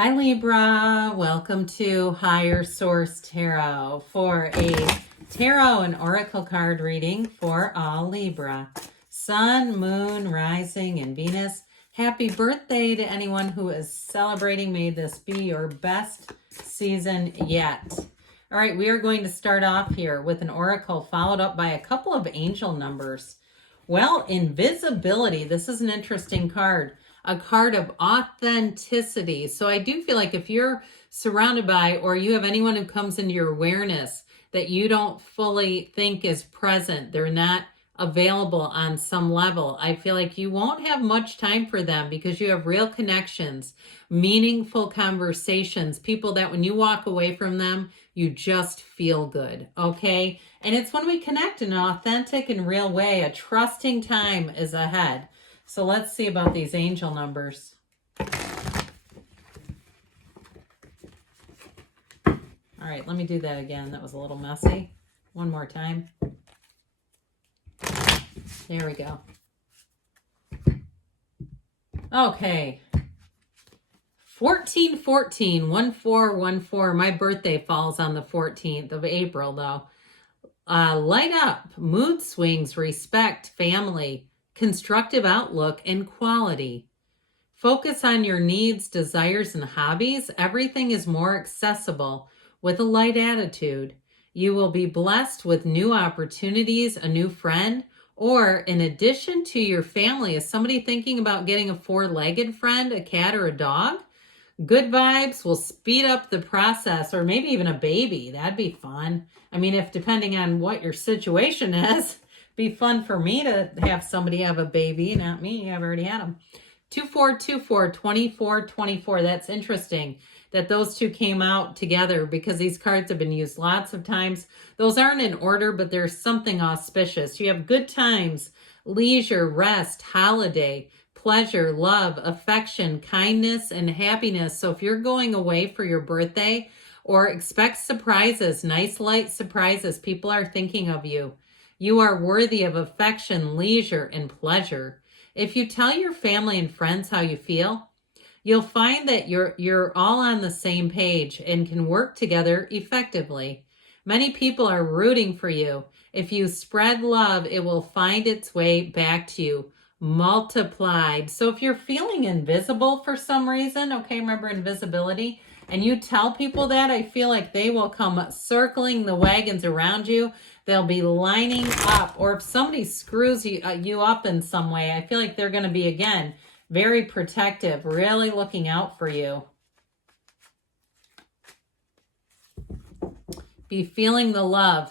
Hi Libra, welcome to Higher Source Tarot for a tarot and oracle card reading for all Libra. Sun, Moon, Rising, and Venus. Happy birthday to anyone who is celebrating. May this be your best season yet. All right, we are going to start off here with an oracle followed up by a couple of angel numbers. Well, invisibility. This is an interesting card. A card of authenticity. So I do feel like if you're surrounded by, or you have anyone who comes into your awareness that you don't fully think is present, they're not available on some level, I feel like you won't have much time for them because you have real connections, meaningful conversations, people that when you walk away from them, you just feel good, okay? And it's when we connect in an authentic and real way. A trusting time is ahead. So let's see about these angel numbers. All right, let me do that again. That was a little messy. One more time. There we go. Okay. 1414, 1414. My birthday falls on the 14th of April, though. Light up, mood swings, respect, family, constructive outlook, and quality. Focus on your needs, desires, and hobbies. Everything is more accessible with a light attitude. You will be blessed with new opportunities, a new friend, or in addition to your family, is somebody thinking about getting a four-legged friend, a cat or a dog? Good vibes will speed up the process, or maybe even a baby. That'd be fun. I mean, if depending on what your situation is, be fun for me to have somebody have a baby, not me. I've already had them. 2424, 2424. That's interesting that those two came out together because these cards have been used lots of times. Those aren't in order, but there's something auspicious. You have good times, leisure, rest, holiday, pleasure, love, affection, kindness, and happiness. So if you're going away for your birthday, or expect surprises, nice light surprises, people are thinking of you. You are worthy of affection, leisure, and pleasure. If you tell your family and friends how you feel, you'll find that you're all on the same page and can work together effectively. Many people are rooting for you. If you spread love, it will find its way back to you, multiplied. So if you're feeling invisible for some reason, okay, remember invisibility, and you tell people that, I feel like they will come circling the wagons around you. They'll be lining up, or if somebody screws you up in some way, I feel like they're going to be, again, very protective, really looking out for you. Be feeling the love.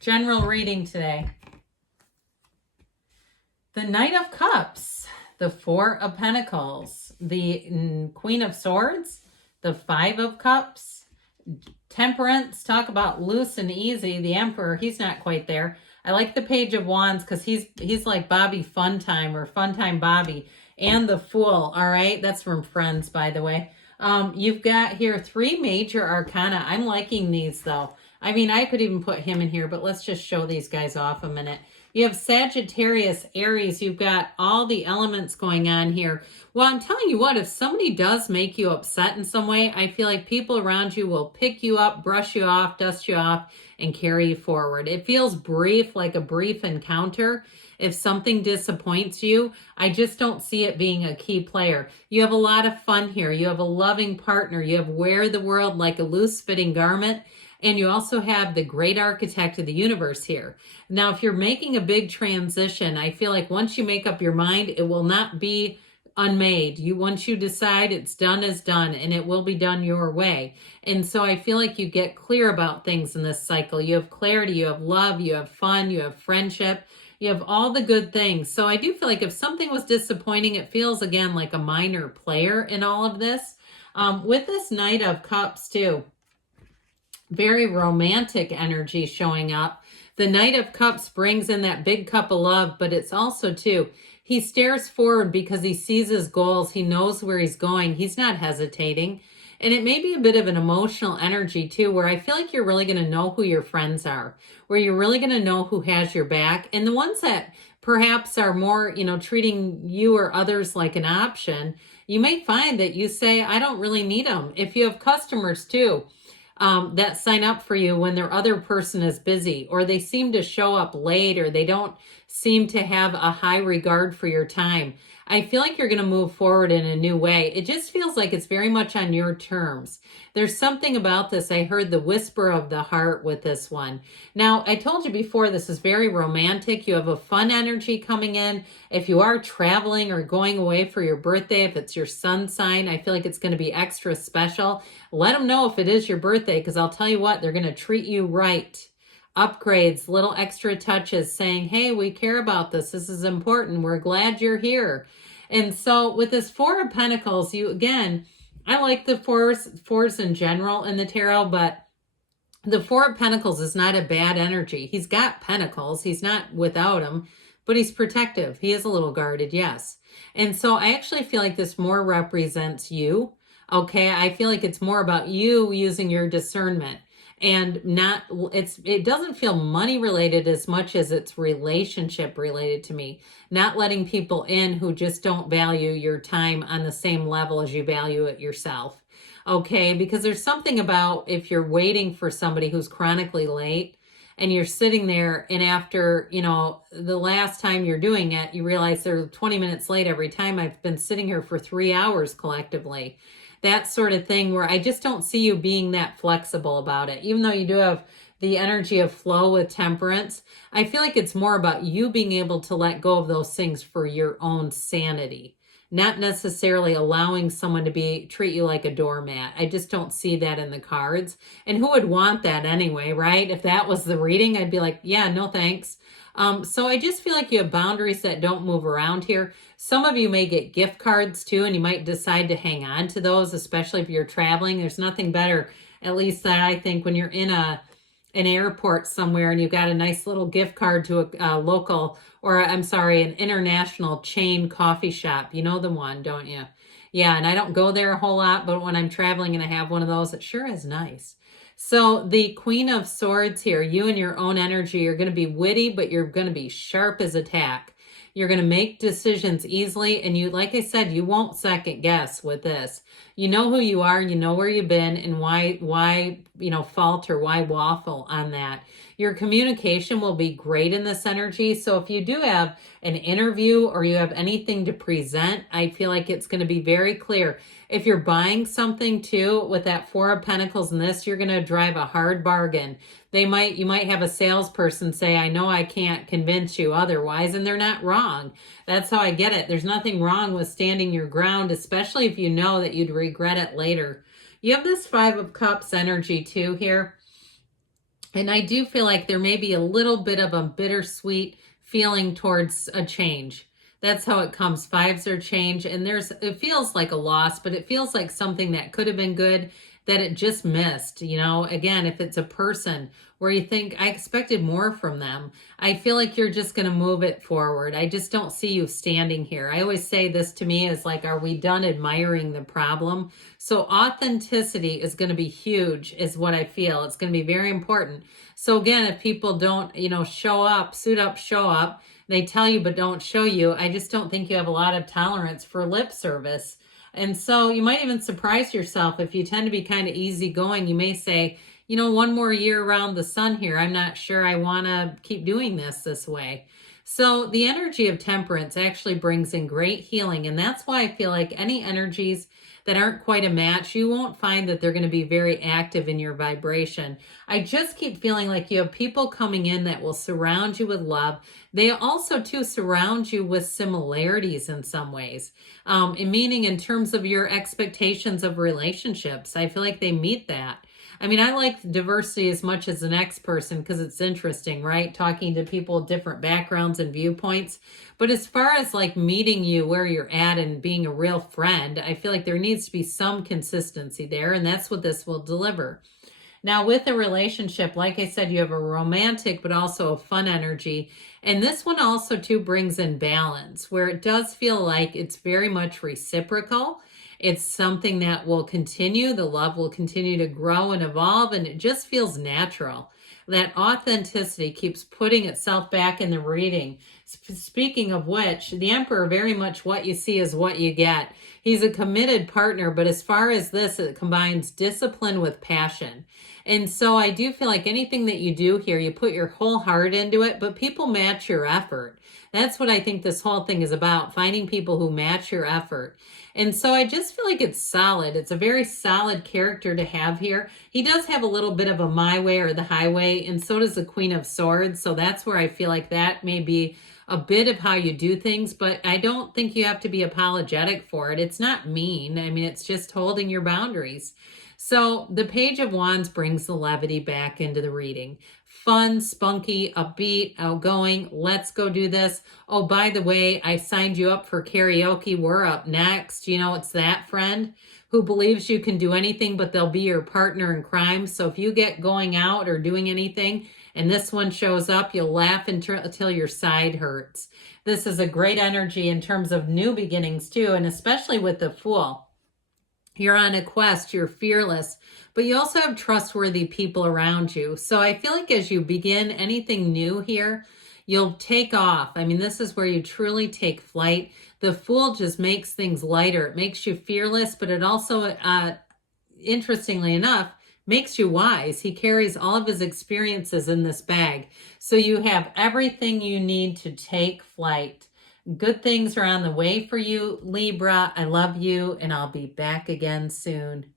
General reading today. The Knight of Cups, the Four of Pentacles, the Queen of Swords, the Five of Cups, Temperance, talk about loose and easy. The Emperor, he's not quite there. I like the Page of Wands because he's like Bobby Funtime or Funtime Bobby. And the Fool, all right? That's from Friends, by the way. You've got here three major arcana. I'm liking these, though. I mean, I could even put him in here, but let's just show these guys off a minute. You have Sagittarius, Aries. You've got all the elements going on here. Well, I'm telling you what, if somebody does make you upset in some way, I feel like people around you will pick you up, brush you off, dust you off, and carry you forward. It feels brief, like a brief encounter. If something disappoints you, I just don't see it being a key player. You have a lot of fun here. You have a loving partner. You have wear the world like a loose-fitting garment. And you also have the great architect of the universe here. Now, if you're making a big transition, I feel like once you make up your mind, it will not be unmade. Once you decide it's done is done, and it will be done your way. And so I feel like you get clear about things in this cycle. You have clarity, you have love, you have fun, you have friendship, you have all the good things. So I do feel like if something was disappointing, it feels, again, like a minor player in all of this. With this Knight of Cups, too, very romantic energy showing up. The Knight of Cups brings in that big cup of love, but it's also, too, he stares forward because he sees his goals. He knows where he's going. He's not hesitating. And it may be a bit of an emotional energy, too, where I feel like you're really going to know who your friends are, where you're really going to know who has your back. And the ones that perhaps are more, treating you or others like an option, you may find that you say, I don't really need them. If you have customers too, that sign up for you when their other person is busy, or they seem to show up late, or they don't seem to have a high regard for your time, I feel like you're going to move forward in a new way. It just feels like it's very much on your terms. There's something about this. I heard the whisper of the heart with this one. Now, I told you before, this is very romantic. You have a fun energy coming in. If you are traveling or going away for your birthday, if it's your sun sign, I feel like it's going to be extra special. Let them know if it is your birthday, because I'll tell you what, they're going to treat you right. Upgrades, little extra touches saying, hey, we care about this. This is important. We're glad you're here. And so with this Four of Pentacles, I like the fours in general in the tarot, but the Four of Pentacles is not a bad energy. He's got pentacles. He's not without them, but he's protective. He is a little guarded, yes. And so I actually feel like this more represents you. Okay, I feel like it's more about you using your discernment. And it doesn't feel money related as much as it's relationship related to me. Not letting people in who just don't value your time on the same level as you value it yourself. Okay, because there's something about if you're waiting for somebody who's chronically late and you're sitting there, and after, the last time you're doing it, you realize they're 20 minutes late every time. I've been sitting here for 3 hours collectively. That sort of thing, where I just don't see you being that flexible about it. Even though you do have the energy of flow with temperance, I feel like it's more about you being able to let go of those things for your own sanity, not necessarily allowing someone to treat you like a doormat. I just don't see that in the cards. And who would want that anyway, right? If that was the reading, I'd be like, yeah, no thanks. So I just feel like you have boundaries that don't move around here. Some of you may get gift cards too, and you might decide to hang on to those, especially if you're traveling. There's nothing better, at least that I think, when you're in an airport somewhere and you've got a nice little gift card to a local, an international chain coffee shop. You know the one, don't you? Yeah, and I don't go there a whole lot, but when I'm traveling and I have one of those, it sure is nice. So the Queen of Swords here, you and your own energy are going to be witty, but you're going to be sharp as a tack. You're going to make decisions easily. And you, like I said, you won't second guess with this. You know who you are, you know where you've been, and why falter, why waffle on that. Your communication will be great in this energy. So if you do have an interview or you have anything to present, I feel like it's going to be very clear. If you're buying something too, with that Four of Pentacles in this, you're going to drive a hard bargain. You might have a salesperson say, I know I can't convince you otherwise, and they're not wrong. That's how I get it. There's nothing wrong with standing your ground, especially if you know that you'd regret it later. You have this Five of Cups energy too here. And I do feel like there may be a little bit of a bittersweet feeling towards a change. That's how it comes. Fives are change, and it feels like a loss, but it feels like something that could have been good that it just missed. Again, if it's a person where you think, I expected more from them, I feel like you're just going to move it forward. I just don't see you standing here. I always say this to me is like, are we done admiring the problem? So authenticity is going to be huge, is what I feel. It's going to be very important. So again, if people don't, show up, suit up, show up, they tell you but don't show you, I just don't think you have a lot of tolerance for lip service. And so you might even surprise yourself. If you tend to be kind of easygoing, you may say, one more year around the sun here, I'm not sure I want to keep doing this way. So the energy of temperance actually brings in great healing. And that's why I feel like any energies that aren't quite a match, you won't find that they're going to be very active in your vibration. I just keep feeling like you have people coming in that will surround you with love. They also too surround you with similarities in some ways, meaning in terms of your expectations of relationships. I feel like they meet that. I mean, I like diversity as much as the next person because it's interesting, right? Talking to people with different backgrounds and viewpoints. But as far as like meeting you where you're at and being a real friend, I feel like there needs to be some consistency there, and that's what this will deliver. Now, with a relationship, like I said, you have a romantic but also a fun energy. And this one also too brings in balance, where it does feel like it's very much reciprocal. It's something that will continue. The love will continue to grow and evolve, and it just feels natural. That authenticity keeps putting itself back in the reading, Speaking of which, the Emperor, very much what you see is what you get. He's a committed partner, but as far as this, it combines discipline with passion. And so I do feel like anything that you do here, you put your whole heart into it, but people match your effort. That's what I think this whole thing is about, finding people who match your effort. And so I just feel like it's solid. It's a very solid character to have here. He does have a little bit of a my way or the highway, and so does the Queen of Swords. So that's where I feel like that may be a bit of how you do things, but I don't think you have to be apologetic for it. It's not mean. I mean, it's just holding your boundaries. So the Page of Wands brings the levity back into the reading. Fun, spunky, upbeat, outgoing. Let's go do this. Oh, by the way, I signed you up for karaoke. We're up next. You know, it's that friend who believes you can do anything, but they'll be your partner in crime. So if you get going out or doing anything and this one shows up, you'll laugh until your side hurts. This is a great energy in terms of new beginnings too, and especially with the Fool. You're on a quest, you're fearless, but you also have trustworthy people around you. So I feel like as you begin anything new here, you'll take off. I mean, this is where you truly take flight. The Fool just makes things lighter. It makes you fearless, but it also, interestingly enough, makes you wise. He carries all of his experiences in this bag. So you have everything you need to take flight. Good things are on the way for you, Libra. I love you, and I'll be back again soon.